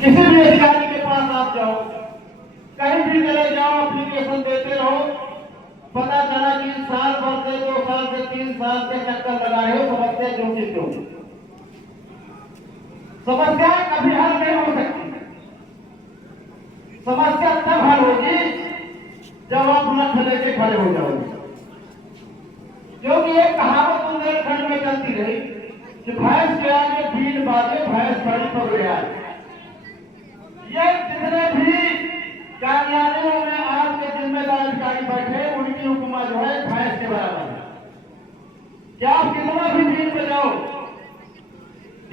किसी भी अधिकारी के पास आप जाओ, कहीं भी चले जाओ, एप्लीकेशन देते रहो, पता चला कि साल भर से 2 साल से 3 साल से चक्कर लगाए हो, समस्या जो की क्यों। समस्या कभी हल नहीं हो सकती। समस्या तब हल होगी जब आप लठ लेके खड़े हो जाओगे। क्योंकि एक कहावत बुंदेलखंड में चलती रही कि भैंस के आगे बीन बाजे, भैंस बड़ी पकड़े आए। ये जितने भी कार्यालयों में आज के जिम्मेदार अधिकारी बैठे, उनकी उपमा जो है भैंस के बराबर है। क्या आप कितना भी बीन बजाओ,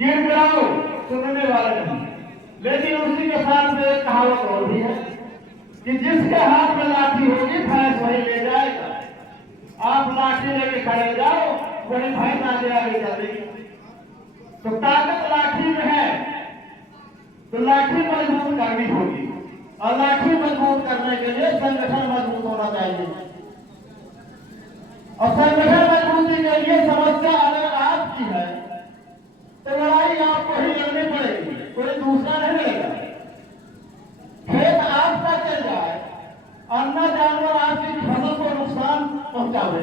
गिर गिराओ, सुनने वाले नहीं। लेकिन उसी के साथ में एक कहावत और भी है कि जिसके हाथ में लाठी होगी भैंस वही ले जाएगा। आप लाठी लेके खड़े जाओ, वही भैंस आगे आगे चलेगी। तो ताकत लाठी में है, तो लाठी मजबूत करनी होगी, और लाठी मजबूत करने के लिए संगठन मजबूत होना चाहिए। और संगठन मजबूती के लिए समस्या अगर आपकी है तो लड़ाई आपको ही लड़नी पड़ेगी, कोई दूसरा नहीं लड़ेगा। खेत आपका चल जाए, अन्ना जानवर आपकी फसल को नुकसान पहुंचावे,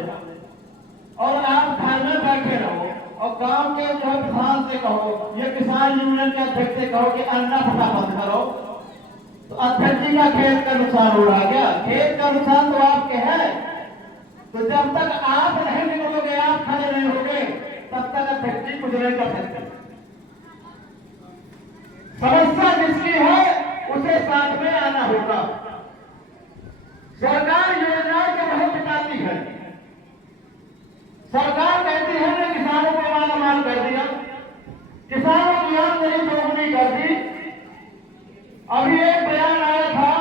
और आप घर में बैठे रहो और गांव के जो प्रधान से कहो, ये किसान यूनियन के अध्यक्ष से कहो कि अन्ना फटा बंद करो, तो अध्यक्ष जी का खेत का नुकसान हो रहा गया। खेत का नुकसान तो आपके है, तो जब तक आप नहीं निकलोगे, आप खड़े नहीं होगे, तब तक अध्यक्ष जी कुछ नहीं कर सकते। समस्या जिसकी है उसे साथ में आना होगा। सरकार योजनाओं को बहुत बताती है। सरकार कहती है ने किसानों को मालामाल कर दिया, किसानों की आमदनी दोगुनी कर दी। अभी एक बयान आया था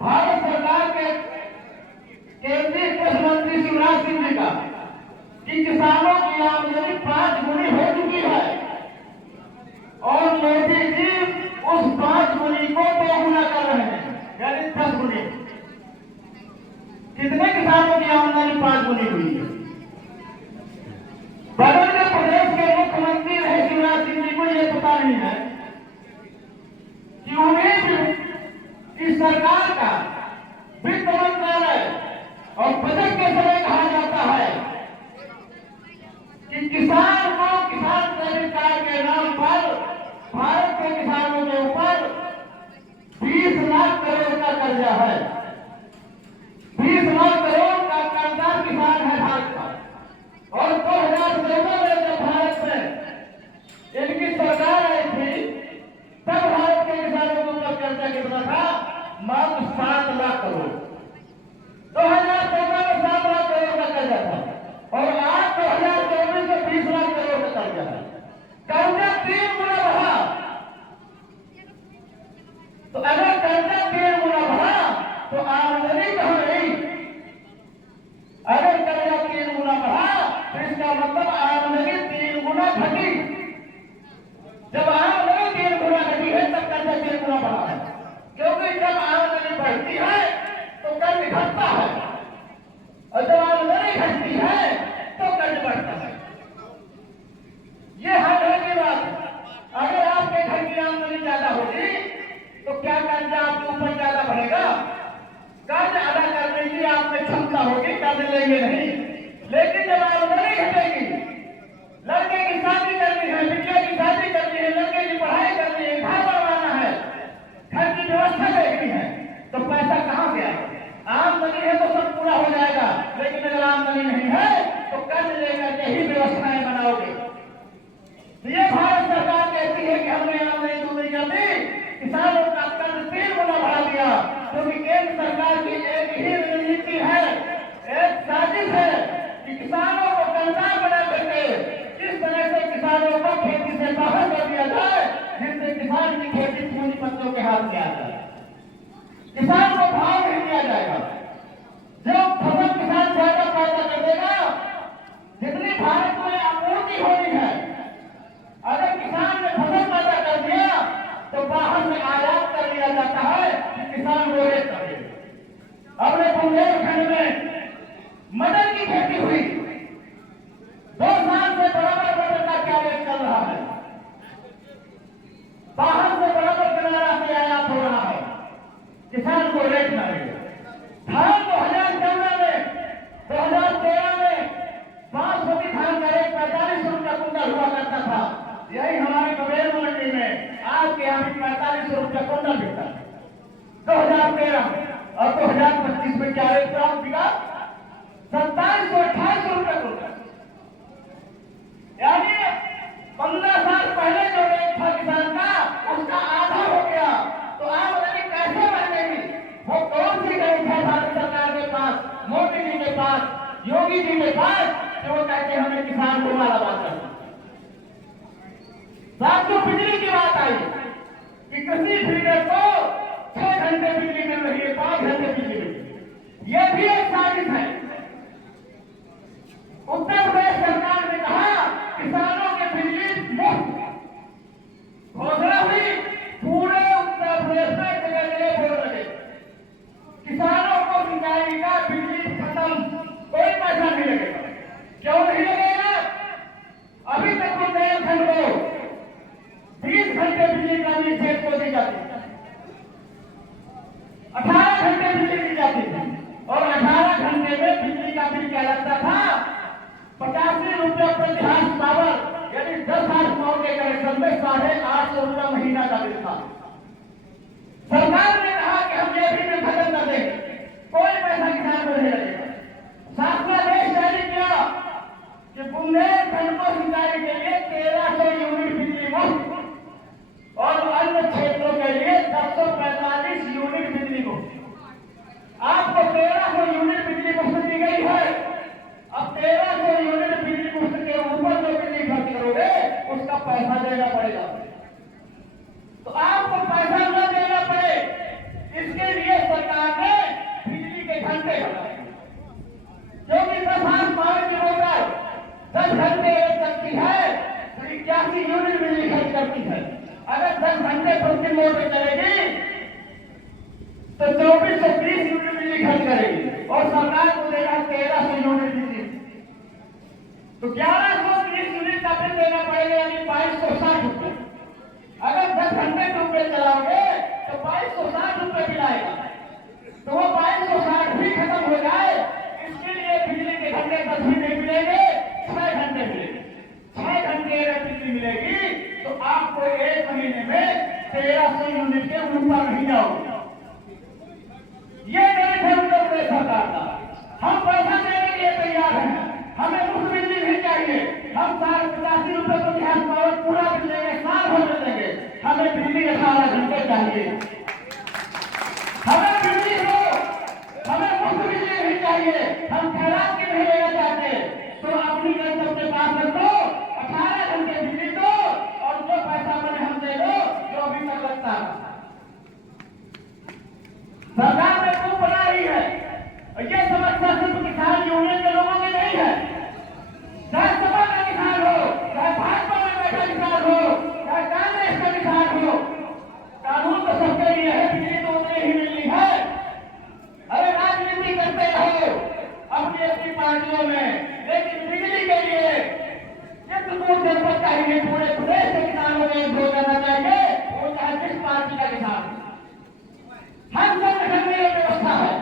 भारत सरकार के केंद्रीय कृषि मंत्री शिवराज सिंह जी का कि किसानों की आमदनी 5 गुनी हो चुकी है, और मोदी जी उस 5 गुनी को 2 गुना कर रहे हैं, यानी 10 गुनी। कितने किसानों की आमदनी 5 गुनी हुई है? बगल में प्रदेश के मुख्यमंत्री रहे शिवराज सिंह जी को यह पता नहीं है कि उन्हें इस सरकार का वित्त मंत्रालय और बजट के समय कहा जाता है कि किसान को किसान क्रेडिट कार्ड के नाम पर भारत के किसानों के ऊपर 20 लाख करोड़ का कर्जा है। 20 लाख करोड़ का कर्जदार किसान है भारत का। और 2014 में जब भारत में इनकी सरकार आई थी, तब भारत के किसानों के ऊपर कर्जा कितना था? मात्र 7 लाख करोड़। 2014 में 7 लाख करोड़ का कर्जा था, और आज 2024 में 20 लाख करोड़ का कर्जा है। कर्जा 3 गुना बढ़ा। तो अगर कर्जा 3 गुना बढ़ा तो आमदनी कहां गई? अगर कर्जा 3 गुना बढ़ा तो इसका मतलब आमदनी 3 गुना घटी। जब आमदनी 3 गुना घटी है तब कर्जा 3 गुना बढ़ा है, क्योंकि जब आमदनी बढ़ती है तो कर्ज घटता है, और जब आमदनी घटती है तो कर्ज बढ़ता है। ये हर घर की बात है। अगर आपके घर की आमदनी ज्यादा होगी तो क्या कर्जा आपके ऊपर ज्यादा बढ़ेगा? कर्ज अदा करने की आप में क्षमता होगी, कर्ज लेंगे नहीं। लेकिन जब आमदनी घटेगी, लड़के की शादी करनी है, बिटिया की शादी करनी है, लड़के की पढ़ाई करनी है, घर बनवाना है, घर की व्यवस्था देखनी है, तो पैसा कहां गया? आमदनी है तो सब पूरा हो जाएगा, लेकिन अगर आमदनी नहीं है तो कर्ज लेकर के ही व्यवस्थाएं बनाओगे। ये भारत सरकार कहती है कि हमने आमदनी दोगुनी कर दी, किसानों का कर्ज 3 गुना बढ़ा दिया, क्योंकि केंद्र सरकार की एक ही रणनीति है, एक साजिश है कि किसानों को कर्जदार बना करके किस तरह से किसानों को खेती से बाहर कर दिया जाए, जिससे किसान की खेती पूंजीपतियों के हाथ में आ जाए। किसान को भाव नहीं दिया जाएगा। जो फसल किसान ज्यादा पैदा कर देगा, जितनी भारत में आपूर्ति होनी है, अगर किसान ने फसल पैदा कर दिया तो बाहर से आयात कर लिया जाता है कि किसान वो रेट करे। अपने बुंदेलखंड में मटर की खेती हुई, 2 साल से बराबर मटर का क्या रेट चल रहा है? बाहर से बराबर आपके यहाँ भी 4500 रुपया क्विंटल बिकता है 2013 और 2025 में क्या रेट पर बिका 2700-2800 रुपया क्विंटल। यानी 15 साल पहले जो रेट था किसान का उसका आधा हो गया। तो आमदनी कैसे बढ़ेगी? वो कौन सी गई है भारत सरकार के पास, मोदी जी के पास, योगी जी के पास, कि वो कहते हैं हमें किसान को मालामाल करना। साथियों, बिजली की बात आई कि कृषि फीडर को 6 घंटे बिजली मिल रही है, 5 घंटे बिजली मिल रही है। यह भी एक साजिश है। उत्तर प्रदेश सरकार ने कहा किसानों के बिजली मुफ्त घोषणा हुई, पूरे उत्तर प्रदेश में जगह जगह बोर्ड लगे किसानों को सिंचाई का बिजली खत्म, कोई पैसा नहीं लगेगा। क्यों नहीं लगेगा? अभी तक बुंदेलखंड को 20 घंटे बिजली का भी खेत को दी जाती है, 18 घंटे बिजली दी जाती थी और 18 घंटे में बिजली का बिल क्या लगता था? 85 रुपये प्रति हार्स पावर, यानी 10 हार्स पावर के कनेक्शन में 850 रुपया महीना का बिल था। सरकार ने कहा कि हम ये भी खत्म कर देंगे, कोई पैसा किसान को नहीं लगेगा। शासना देश जारी किया कि बुंदेलखंड को सिंचाई के लिए 1300 यूनिट बिजली मुफ्त और अन्य क्षेत्रों के लिए 1045 यूनिट बिजली मुफ्त। आपको 1300 यूनिट बिजली मुफ्त दी गई है। अब 1300 यूनिट बिजली मुफ्त के ऊपर जो बिजली खर्च करोगे उसका पैसा देना पड़ेगा। तो आपको पैसा न देना पड़े इसके लिए सरकार ने बिजली के घंटे बढ़ाए, क्योंकि 10 हार्स पावर की मोटर 10 घंटे चलती है तो 81 यूनिट बिजली खर्च करती है। अगर 10 घंटे प्रति मोटर चलेगी तो 2430 यूनिट बिजली खर्च करेगी और सरकार को देगा 1300 यूनिट बिजली। तो 1130 यूनिट का बिल देना पड़ेगा, यानी 2260 रुपये। अगर 10 घंटे रुपये चलाओगे तो 2260 रुपये बिल आएगा। तो वो 2260 भी खत्म हो जाए इसके लिए बिजली के घंटे 10 भी नहीं मिलेंगे, 6 घंटे मिलेंगे। 6 घंटे अगर बिजली मिलेगी तो आपको एक महीने में 1300 यूनिट के ऊपर नहीं जाओगे। ये नहीं है उत्तर प्रदेश सरकार का। हम पैसा देने के लिए तैयार हैं, हमें मुफ्त बिजली नहीं चाहिए। हम 85 रुपये प्रति हार्स पावर पूरा बिल देंगे, साल भर में देंगे। हमें बिजली 18 घंटे चाहिए, हमें बिजली हो, हमें मुफ्त बिजली नहीं चाहिए। हम खैरात की नहीं लेना चाहते। तो अपनी गन अपने पास रख दो, 18 घंटे बिजली दो और जो पैसा बने हम दे दो जो अभी तक लगता है। सरकार ने खूब बना रही है। ये समस्या सिर्फ किसान यूनियन के लोगों की नहीं है। चाहे सपा का किसान हो, चाहे भाजपा में बैठा किसान हो, चाहे कांग्रेस का किसान हो, कानून तो सबके लिए है, बिजली तो उतनी ही मिलनी है। अरे राजनीति करते रहो अपनी अपनी पार्टियों में, लेकिन बिजली के लिए चित्रकूट जनपद चाहिए, पूरे प्रदेश के किसानों को एक करना चाहिए, वो चाहे जिस पार्टी का किसान। हर संगठन में यह व्यवस्था है,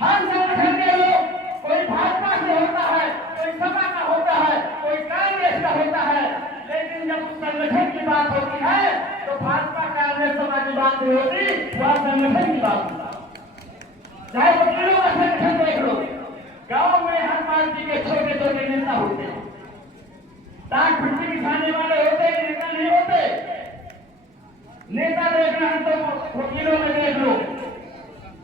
हर संगठन के लोग, कोई भाजपा से होता है, कोई सपा का होता है, कोई कांग्रेस का होता है, लेकिन जब उस संगठन की बात होती है तो भाजपा कांग्रेस सपा की बात नहीं होती, वह संगठन की बात होती है। चाहे वकीलों का संगठन देख लो, गांव में हर पार्टी के छोटे छोटे नेता होते हैं, टाट पिट्टी खाने वाले होते हैं, नेता नहीं होते। नेता देखना है तो वकीलों में देख लो,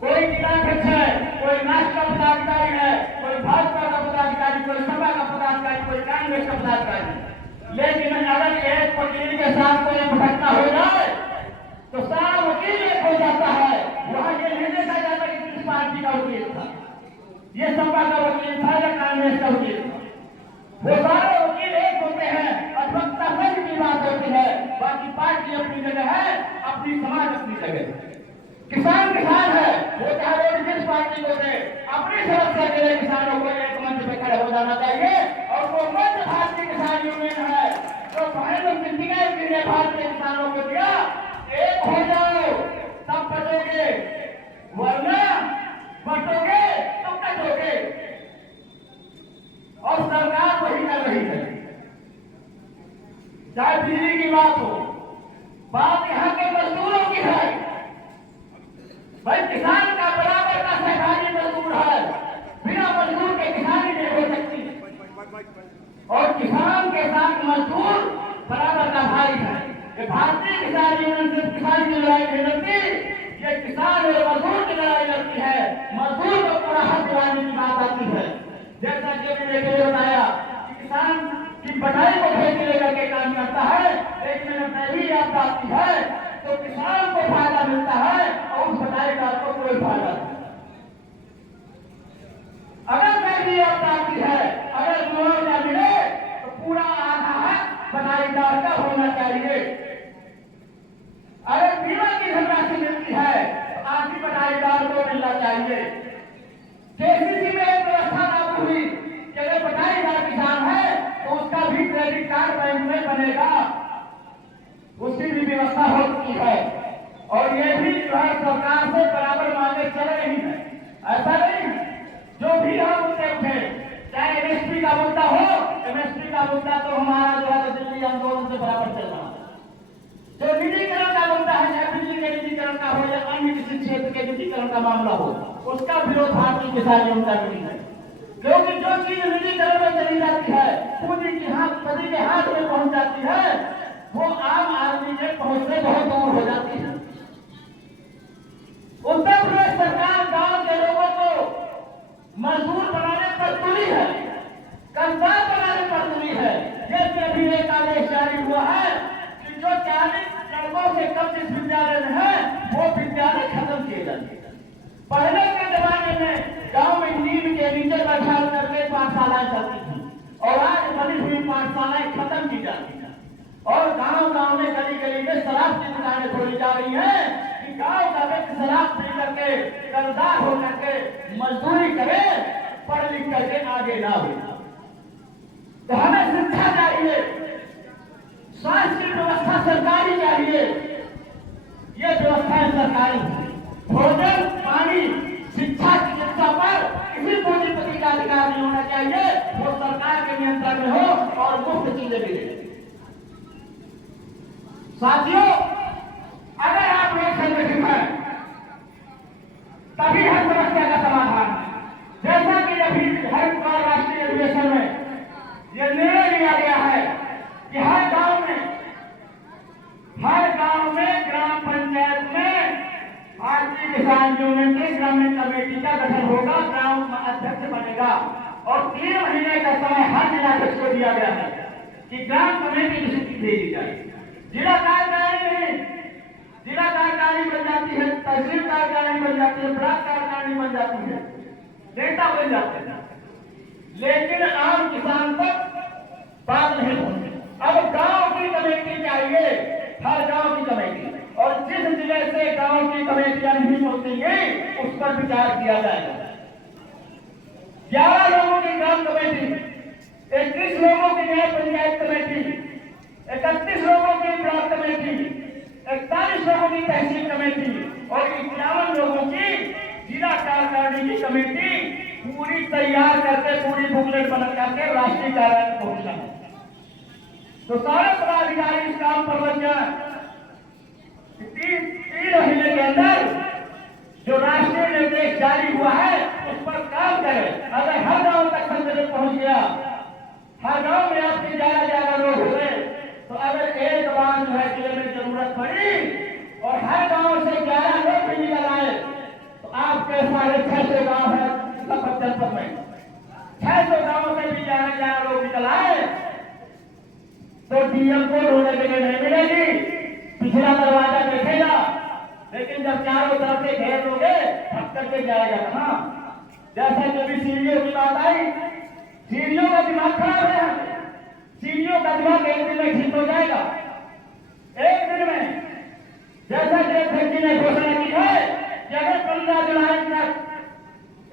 कोई जिलाध्यक्ष है, कोई राष्ट्र का पदाधिकारी है, कोई भाजपा का पदाधिकारी, कोई सपा का पदाधिकारी, कोई कांग्रेस का पदाधिकारी। लेकिन अगर एक वकील के साथ कोई भटकना हो जाए तो सारा वकील एक हो जाता है। वहां ये नहीं देखा जाता कि किस पार्टी का वकील था, ये सपा का वकील था या कांग्रेस का वकील था। वो सारे वकील एक होते हैं, अधिवक्ता संघ की बात होती है, बाकी पार्टी अपनी जगह है, अपनी समाज अपनी जगह। किसान किसान है, वो चाहे वोट जिस पार्टी को दे, अपनी सुरक्षा के लिए किसानों को एक मंच पे खड़े हो जाना चाहिए। और वो मंच भारतीय किसान यूनियन है, तो महेंद्र सिंह के लिए भारतीय किसानों को दिया, एक हो जाओ तब बचोगे, वरना बचोगे तो कटोगे। और सरकार वही कर रही है, चाहे बिजली की बात हो, भारतीय किसान यूनियन सिर्फ किसान की लड़ाई नहीं लड़ती, ये किसान और मजदूर की लड़ाई लड़ती है। मजदूर को पूरा हक दिलाने की बात आती है। जैसा कि मैंने बताया कि किसान की बढ़ाई को खेती लेकर के काम करता है, लेकिन पहली आपदा आती है तो किसान को फायदा मिलता है और उस बढ़ाईदार को कोई फायदा नहीं। अगर पहली आपदा आती है, अगर मुआवजा मिले तो पूरा आधा हक बढ़ाईदार का होना चाहिए। अगर बीमा की धनराशि मिलती है तो आधी बढ़ाईदार को मिलना चाहिए। केसीसी में एक व्यवस्था लागू हुई कि अगर बढ़ाईदार किसान है तो उसका भी क्रेडिट कार्ड बैंक में बनेगा, उसकी भी व्यवस्था हो चुकी है। और ये भी जो है सरकार से बराबर मांगे चल रही है। ऐसा नहीं, जो भी हम मुद्दे उठे, चाहे एमएसपी का मुद्दा हो, एमएसपी का मुद्दा तो हमारा जो है दिल्ली आंदोलन से बराबर चल रहा है। जो निजीकरण का मुद्दा है, चाहे बिजली के निजीकरण का हो या अन्य किसी क्षेत्र के निजीकरण का मामला हो, उसका विरोध भारतीय किसान यूनियन का नहीं है। क्योंकि जो चीज निजीकरण में चली जाती है, पूंजी के हाथ में पहुंच जाती है, वो आम आदमी के पहुंच से बहुत दूर हो जाती है। उत्तर प्रदेश सरकार गांव के लोगों को मजदूर बनाने पर तुली है, कंसार बनाने पर तुली है। जैसे अभी एक आदेश जारी हुआ है कि जो 40 लड़कों से कम जिस विद्यालय में है वो विद्यालय खत्म किए जाते हैं। पहले के जमाने में गांव में नीम के नीचे बैठा करके पाठशालाएं चलती थी और आज बनी हुई पाठशालाएं खत्म की जाती है। और गांव में गली गली में शराब की दुकानें खोली जा रही हैं कि गांव का व्यक्ति शराब पी करके कर्जदार हो करके मजदूरी करे, पढ़ लिख करके आगे ना हो। तो हमें शिक्षा चाहिए, स्वास्थ्य की व्यवस्था सरकारी चाहिए। ये व्यवस्थाएं सरकारी, भोजन, पानी, शिक्षा, चिकित्सा पर किसी पूंजीपति का अधिकार नहीं होना चाहिए। वो सरकार के नियंत्रण में हो और मुफ्त चीजें मिले। साथियों, अगर आप लोग संगठित हैं तभी हर समस्या का समाधान है। जैसा कि अभी हर बार राष्ट्रीय अधिवेशन में यह निर्णय लिया गया है कि हर गांव में ग्राम पंचायत में भारतीय किसान यूनियन की ग्रामीण कमेटी का गठन होगा, ग्राम अध्यक्ष बनेगा और 3 महीने का समय हर जिलाध्यक्ष को दिया गया है कि ग्राम कमेटी की सूची भेजी जाए। जिला कार्यकारिणी नहीं, जिला कार्यकारिणी बन जाती है, तहसील कार्यकारिणी बन जाती है, ब्लॉक कार्यकारिणी बन जाती है, नेता बन जाते हैं, लेकिन आम किसान तक बात नहीं होती। अब गांव की कमेटी चाहिए, हर गांव की कमेटी, और जिस जिले से गांव की कमेटियां नहीं पहुंचेंगी उस पर विचार किया जाएगा। 11 लोगों की ग्राम कमेटी, 21 लोगों की न्याय पंचायत कमेटी, 31 लोगों की ब्लॉक कमेटी, 41 लोगों की तहसील कमेटी और 51 लोगों की जिला कार्यकारिणी की कमेटी पूरी तैयार करके पूरी बुकलेट बना करके राष्ट्रीय कार्यालय पहुंचना है। तो सारे पदाधिकारी इस काम पर लग जाए। 3 महीने के अंदर जो राष्ट्रीय निर्देश जारी हुआ है उस पर काम करें। अगर हर गांव तक संगठन पहुंच गया, हर गांव में आपके ज्यादा लोग हुए, तो अगर एक बार जो है जिले में जरूरत पड़ी और हर गांव से 11 लोग भी निकल आए तो आपके 650 गांव है जनपद में, 600 गांव से भी 11 लोग निकल आए तो डीएम को ढूंढने के लिए नहीं मिलेगी, पिछला दरवाजा देखेगा, लेकिन जब चारों तरफ से घेर लोगे थक करके जाएगा कहां। जैसा कभी सीढ़ियों की बात आई, सीढ़ियों का दिमाग खराब है, सीढ़ियों का दिमाग एक दिन में ठीक हो जाएगा, एक दिन में। जैसा कि अध्यक्ष ने घोषणा की है कि अगर 15 जुलाई तक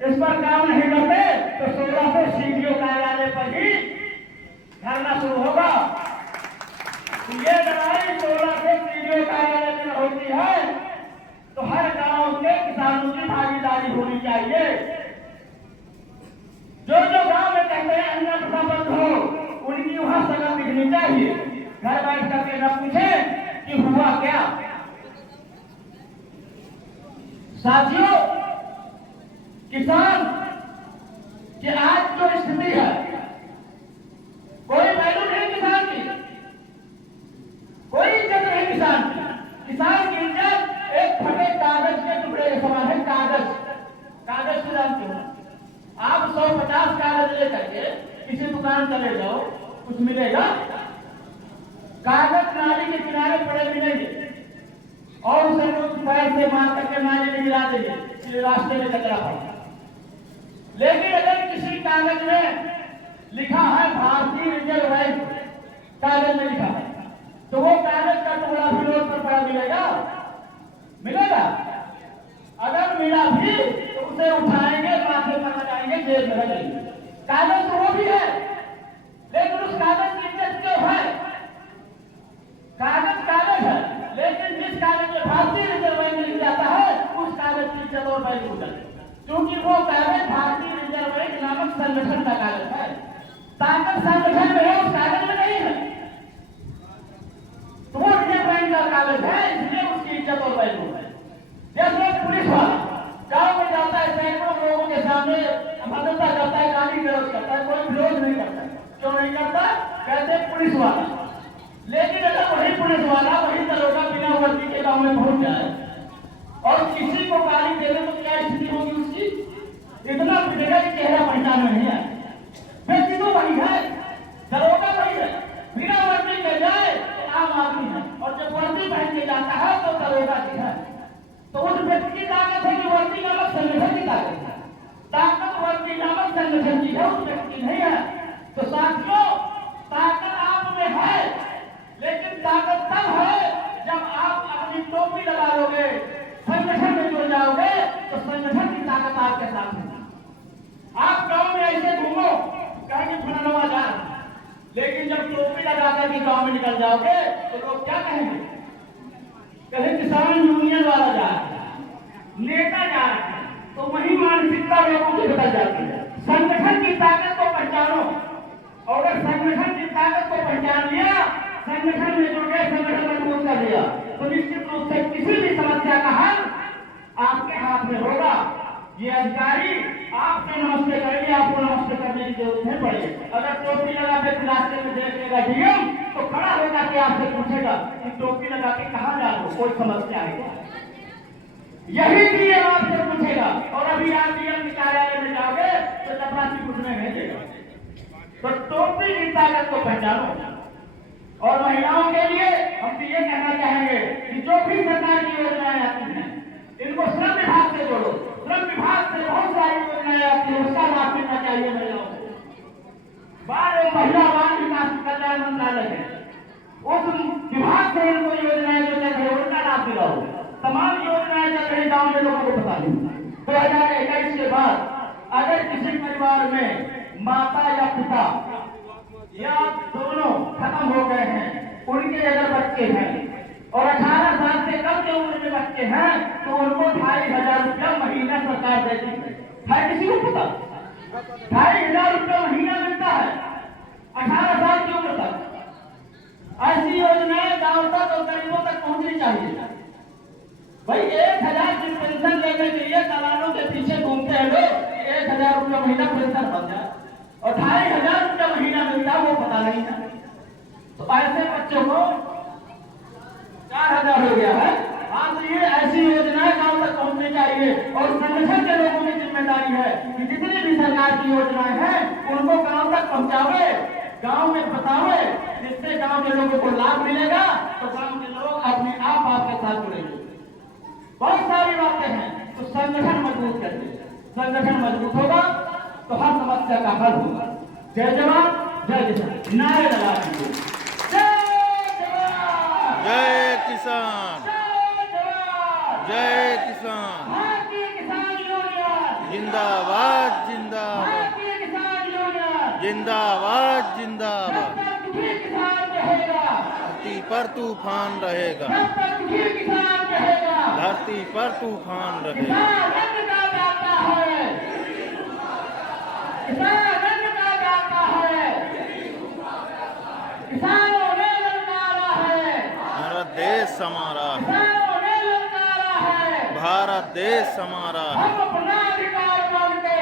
इस पर काम नहीं करते तो 1600 सीढ़ियों कार्यालय पर ही धरना शुरू होगा। ये लड़ाई 1600 सीढ़ियों कार्यालय में होती है तो हर गांव के किसानों की भागीदारी होनी चाहिए। जो गांव में कहते हैं अन्न प्रथा बंद हो, उनकी वहां सगन दिखनी चाहिए। घर बैठ करके न पूछे कि हुआ क्या। साथियों, किसान की आज जो स्थिति है, कोई वैल्यू नहीं किसान की, कोई इज्जत नहीं किसान चले जाओ, कुछ मिलेगा? कागज नाली के किनारे पड़े मिलेंगे और उसे लोग पैर से मार करके नाली में गिरा देंगे, इसलिए रास्ते में कचरा पड़ा। लेकिन अगर किसी कागज में लिखा है भारतीय रिजर्व बैंक, कागज में लिखा है, तो वो कागज का टुकड़ा भी रोड पर पड़ा मिलेगा? मिलेगा? अगर मिला भी तो उसे उठाएंगे, माथे पर लगाएंगे, जेब में रखेंगे। कागज तो वो भी है, लेकिन उस कागज की इज्जत क्यों है? कागज कागज है, लेकिन जिस कागज में भारतीय रिजर्व बैंक लिख जाता है उस कागज की इज्जत और वैल्यू है, क्योंकि वो कागज भारतीय रिजर्व बैंक नामक संगठन का कागज है। ताकत संगठन में है, उस कागज में नहीं है, तो वो रिजर्व बैंक का कागज है, इसलिए उसकी इज्जत और वैल्यू है। जैसे पुलिस वाला गांव में जाता है, सैकड़ों लोगों के सामने भद्रता करता है, गाली विरोध करता है, कोई विरोध नहीं करता। क्यों नहीं करता? कहते पुलिस वाला। लेकिन अगर वही पुलिस वाला, वही दरोगा बिना वर्दी के गांव में पहुंच जाए और किसी को गाली दे दे, तो क्या स्थिति होगी उसकी? इतना पिटेगा कि चेहरा पहचान में नहीं है। व्यक्ति तो वही है, दरोगा वही है, बिना वर्दी के जाए तो आम आदमी है, और जब वर्दी पहन के जाता है तो दरोगा जी है। तो उस व्यक्ति की ताकत है कि वर्दी नामक संगठन की ताकत है। ताकत वर्दी नामक संगठन की है, उस व्यक्ति की नहीं है। तो साथियों, ताकत आप में है, लेकिन ताकत तब है जब आप अपनी टोपी लगा लोगे, संगठन में जुड़ जाओगे, तो संगठन की ताकत आपके साथ है। आप गांव में ऐसे घूमो, कहेंगे फलाना जा रहा है, लेकिन जब टोपी लगा करके गांव में निकल जाओगे तो लोग क्या कहेंगे? कहे किसान यूनियन वाला जा रहा है, नेता जा रहा है, तो वही मानसिकता लोगों की बदल जाती है। संगठन की ताकत को पहचानो, और अगर संगठन की ताकत को पहचान लिया, संगठन में जुड़ गए, संगठन मजबूत कर लिया, तो निश्चित रूप से किसी भी समस्या का हल आपके हाथ में होगा। ये अधिकारी आपसे नमस्ते करेंगे, आपको नमस्ते करने की जरूरत नहीं पड़ेगी। अगर टोपी लगा के रास्ते में देख लेगा डीएम, तो खड़ा होकर के आपसे पूछेगा कि टोपी लगा के कहाँ जा रहे हो, कोई समस्या है क्या? यही डीएम आपसे पूछेगा। और अभी आप डीएम के कार्यालय में जाओगे तो चपरासी पूछने नहीं देगा। तो टोपी की ताकत को पहचानो। और महिलाओं के लिए हम ये कहना चाहेंगे कि जो भी सरकार की योजनाएं आती हैं, इनको श्रम विभाग से जोड़ो। श्रम विभाग से बहुत सारी योजनाएं आती है, उसका लाभ मिलना चाहिए महिलाओं को। महिला बाल विकास कल्याण मंत्रालय है, उस विभाग से इनको योजनाएं जो चल रही है उनका लाभ दिलाओ। तमाम योजनाएं चल रही गाँव के लोगों को बता दें। 2021 के बाद अगर किसी परिवार में माता या पिता या दोनों खत्म हो गए हैं, उनके अगर बच्चे हैं और 18 साल से कम की उम्र में बच्चे हैं, तो उनको 2500 रुपया महीना सरकार देती है। है किसी को पता? 2500 रुपया महीना मिलता है 18 साल की उम्र तक। ऐसी योजनाएं गांव तक और गरीबों तक पहुंचनी चाहिए। भाई 1000 की पेंशन लेने के लिए दलालों के पीछे घूमते हैं लोग, 1000 रुपया महीना पेंशन बन जाए और 2500 रुपया महीना मिलता है, वो पता नहीं है। तो ऐसे बच्चों को 4000 हो गया है। हाँ, तो ये ऐसी योजनाएं गांव तक पहुंचनी चाहिए और संगठन के लोगों की जिम्मेदारी है कि जितनी भी सरकार की योजनाएं हैं उनको गांव तक पहुंचावे, गांव में बतावे, जिससे गांव के लोगों को लाभ मिलेगा, तो गांव के लोग अपने आप आपके साथ जुड़ेंगे। बहुत सारी बातें हैं, तो संगठन मजबूत करिए। संगठन मजबूत होगा तो हर समस्या का हल होगा। जय जवान जय किसान, नारे लगा दीजिए। जय जवान जय किसान, जय जवान जय किसान, भारतीय किसान यूनियन जिंदाबाद जिंदाबाद, भारतीय किसान यूनियन जिंदाबाद जिंदाबाद। जब तक दुखी किसान रहेगा, धरती पर तूफान रहेगा, जब तक दुखी किसान रहेगा, धरती पर तूफान रहेगा। किसान रंग का दाता है, किसान रंग का दाता है, किसानों ने ललकारा है, भारत देश हमारा है, किसानों ने ललकारा है, भारत देश हमारा है। हम अपना अधिकार मांगते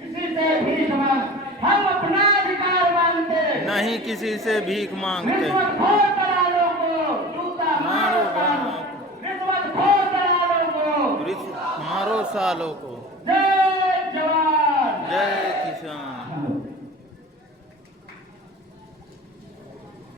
किसी से भीख मांग, हम अपना अधिकार मांगते नहीं किसी से भीख मांगते। रिश्वतखोर दलालों को जूता मारो मारो, रिश्वतखोर दलालों को मारो सालों को। जय जवान जय किसान।